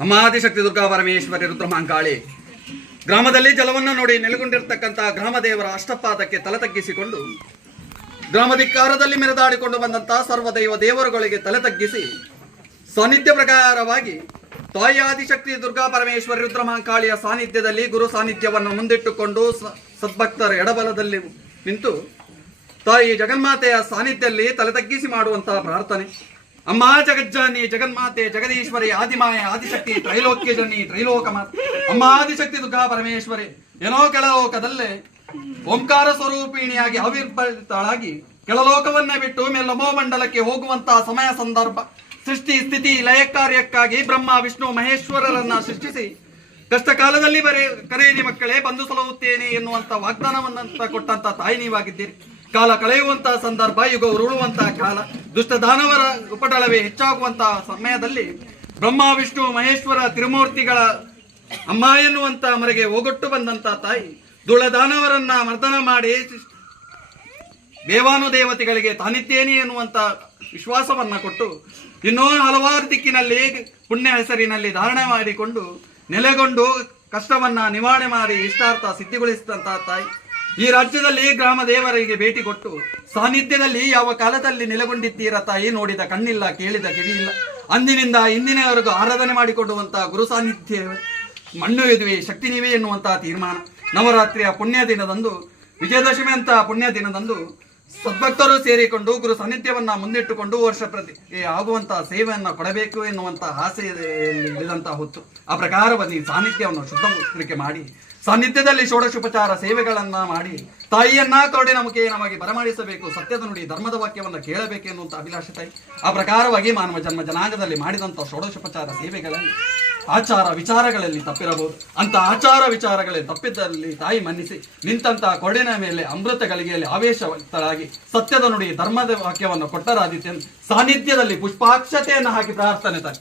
ಅಮ್ಮ ಆದಿಶಕ್ತಿ ದುರ್ಗಾ ಪರಮೇಶ್ವರಿ ರುದ್ರಮಾಂಕಾಳಿ ಗ್ರಾಮದಲ್ಲಿ ಜಲವನ್ನು ನೋಡಿ ನೆಲೆಗೊಂಡಿರ್ತಕ್ಕಂಥ ಗ್ರಾಮದೇವರ ಅಷ್ಟಪಾದಕ್ಕೆ ತಲೆ ತಗ್ಗಿಸಿಕೊಂಡು ಗ್ರಾಮಧಿಕ್ಕಾರದಲ್ಲಿ ಮೆರೆದಾಡಿಕೊಂಡು ಬಂದಂತಹ ಸರ್ವದೈವ ದೇವರುಗಳಿಗೆ ತಲೆ ತಗ್ಗಿಸಿ ಸಾನ್ನಿಧ್ಯ ಪ್ರಕಾರವಾಗಿ ತಾಯಿ ಆದಿಶಕ್ತಿ ದುರ್ಗಾ ಪರಮೇಶ್ವರಿ ರುದ್ರಮಾಂಕಾಳಿಯ ಸಾನ್ನಿಧ್ಯದಲ್ಲಿ ಗುರು ಸಾನ್ನಿಧ್ಯವನ್ನು ಮುಂದಿಟ್ಟುಕೊಂಡು ಸದ್ಭಕ್ತರ ಎಡಬಲದಲ್ಲಿ ನಿಂತು ತಾಯಿ ಜಗನ್ಮಾತೆಯ ಸಾನ್ನಿಧ್ಯದಲ್ಲಿ ತಲೆ ತಗ್ಗಿಸಿ ಮಾಡುವಂತಹ ಪ್ರಾರ್ಥನೆ. ಅಮ್ಮ ಜಗಜ್ಜಾನಿ ಜಗನ್ಮಾತೆ ಜಗದೀಶ್ವರಿ ಆದಿಮಾಯ ಆದಿಶಕ್ತಿ ತ್ರೈಲೋಕ್ಯ ಜನಿ ತ್ರೈಲೋಕ ಮಾತೆ ಅಮ್ಮ ಆದಿಶಕ್ತಿ ದುರ್ಗಾ ಪರಮೇಶ್ವರಿ ಏನೋ ಕೆಳಲೋಕದಲ್ಲೇ ಓಂಕಾರ ಸ್ವರೂಪಿಣಿಯಾಗಿ ಆವಿರ್ಭವಿತಳಾಗಿ ಕೆಳಲೋಕವನ್ನೇ ಬಿಟ್ಟು ಮೇಲಮೋ ಮಂಡಲಕ್ಕೆ ಹೋಗುವಂತಹ ಸಮಯ ಸಂದರ್ಭ ಸೃಷ್ಟಿ ಸ್ಥಿತಿ ಲಯ ಕಾರ್ಯಕ್ಕಾಗಿ ಬ್ರಹ್ಮ ವಿಷ್ಣು ಮಹೇಶ್ವರರನ್ನ ಸೃಷ್ಟಿಸಿ ಕಷ್ಟ ಕಾಲದಲ್ಲಿ ಕರೆಯಿರಿ ಮಕ್ಕಳೇ ಬಂದು ಸಲಹುತ್ತೇನೆ ಎನ್ನುವಂತ ವಾಗ್ದಾನವನ್ನ ಕೊಟ್ಟಂತ ತಾಯಿ ನೀವಾಗಿದ್ದೀರಿ. ಕಾಲ ಕಳೆಯುವಂತಹ ಸಂದರ್ಭ ಯುಗ ಉರುಳುವಂತಹ ಕಾಲ ದುಷ್ಟ ದಾನವರ ಉಪಟಳವೇ ಹೆಚ್ಚಾಗುವಂತಹ ಸಮಯದಲ್ಲಿ ಬ್ರಹ್ಮ ವಿಷ್ಣು ಮಹೇಶ್ವರ ತಿರುಮೂರ್ತಿಗಳ ಅಮ್ಮ ಎನ್ನುವಂತ ಮರೆಗೆ ಹೋಗೊಟ್ಟು ಬಂದಂತ ತಾಯಿ ದಾನವರನ್ನ ಮರ್ದನ ಮಾಡಿ ದೇವಾನುದೇವತೆಗಳಿಗೆ ತಾನಿದ್ದೇನೆ ಎನ್ನುವಂತ ವಿಶ್ವಾಸವನ್ನ ಕೊಟ್ಟು ಇನ್ನೂ ಹಲವಾರು ದಿಕ್ಕಿನಲ್ಲಿ ಪುಣ್ಯ ಹೆಸರಿನಲ್ಲಿ ಧಾರಣೆ ಮಾಡಿಕೊಂಡು ನೆಲೆಗೊಂಡು ಕಷ್ಟವನ್ನ ನಿವಾರಣೆ ಮಾಡಿ ಇಷ್ಟಾರ್ಥ ಸಿದ್ಧಿಗೊಳಿಸಿದಂತಹ ತಾಯಿ ಈ ರಾಜ್ಯದಲ್ಲಿ ಗ್ರಾಮ ದೇವರಿಗೆ ಭೇಟಿ ಕೊಟ್ಟು ಸಾನ್ನಿಧ್ಯದಲ್ಲಿ ಯಾವ ಕಾಲದಲ್ಲಿ ನೆಲೆಗೊಂಡಿದ್ದೀರ ತಾಯಿ ನೋಡಿದ ಕಣ್ಣಿಲ್ಲ ಕೇಳಿದ ಕಿವಿ ಇಲ್ಲ ಅಂದಿನಿಂದ ಇಂದಿನವರೆಗೂ ಆರಾಧನೆ ಮಾಡಿಕೊಡುವಂತಹ ಗುರು ಸಾನ್ನಿಧ್ಯ ಮಣ್ಣು ಇದುವೆ ಶಕ್ತಿ ನೀವೇ ಎನ್ನುವಂತಹ ತೀರ್ಮಾನ. ನವರಾತ್ರಿಯ ಪುಣ್ಯ ದಿನದಂದು ವಿಜಯದಶಮಿ ಅಂತ ಪುಣ್ಯ ದಿನದಂದು ಸದ್ಭಕ್ತರು ಸೇರಿಕೊಂಡು ಗುರು ಸಾನ್ನಿಧ್ಯವನ್ನ ಮುಂದಿಟ್ಟುಕೊಂಡು ವರ್ಷ ಪ್ರತಿ ಆಗುವಂತಹ ಸೇವೆಯನ್ನ ಕೊಡಬೇಕು ಎನ್ನುವಂತಹ ಆಸೆ ಇಳಿದಂತಹ ಹೊತ್ತು ಆ ಪ್ರಕಾರವಾಗಿ ಸಾನ್ನಿಧ್ಯವನ್ನು ಶುದ್ಧೀಕರಿಕೆ ಮಾಡಿ ಸಾನ್ನಿಧ್ಯದಲ್ಲಿ ಷೋಡಶೋಪಚಾರ ಸೇವೆಗಳನ್ನ ಮಾಡಿ ತಾಯಿಯನ್ನ ಕರುಡಿನ ಮುಖೇ ನಮಗೆ ಬರಮಾಡಿಸಬೇಕು, ಸತ್ಯದ ನುಡಿ ಧರ್ಮದ ವಾಕ್ಯವನ್ನ ಕೇಳಬೇಕು ಎನ್ನುವಂತ ಅಭಿಲಾಷೆ ತಾಯಿ. ಆ ಪ್ರಕಾರವಾಗಿ ಮಾನವ ಜನ್ಮ ಜನಾಂಗದಲ್ಲಿ ಮಾಡಿದಂತಹ ಷೋಡಶೋಪಚಾರ ಸೇವೆಗಳಲ್ಲಿ ಆಚಾರ ವಿಚಾರಗಳಲ್ಲಿ ತಪ್ಪಿರಬಹುದು. ಅಂತ ಆಚಾರ ವಿಚಾರಗಳಲ್ಲಿ ತಪ್ಪಿದ್ದಲ್ಲಿ ತಾಯಿ ಮನ್ನಿಸಿ ನಿಂತಹ ಕೊರಡಿನ ಮೇಲೆ ಅಮೃತ ಗಳಿಗೆಯಲ್ಲಿ ಆವೇಶವಂತರಾಗಿ ಸತ್ಯದ ನುಡಿ ಧರ್ಮದ ವಾಕ್ಯವನ್ನು ಕೊಟ್ಟರಾದಿತ್ಯನು ಸಾನ್ನಿಧ್ಯದಲ್ಲಿ ಪುಷ್ಪಾಕ್ಷತೆಯನ್ನು ಹಾಕಿ ಪ್ರಾರ್ಥನೆ ತಾಯಿ.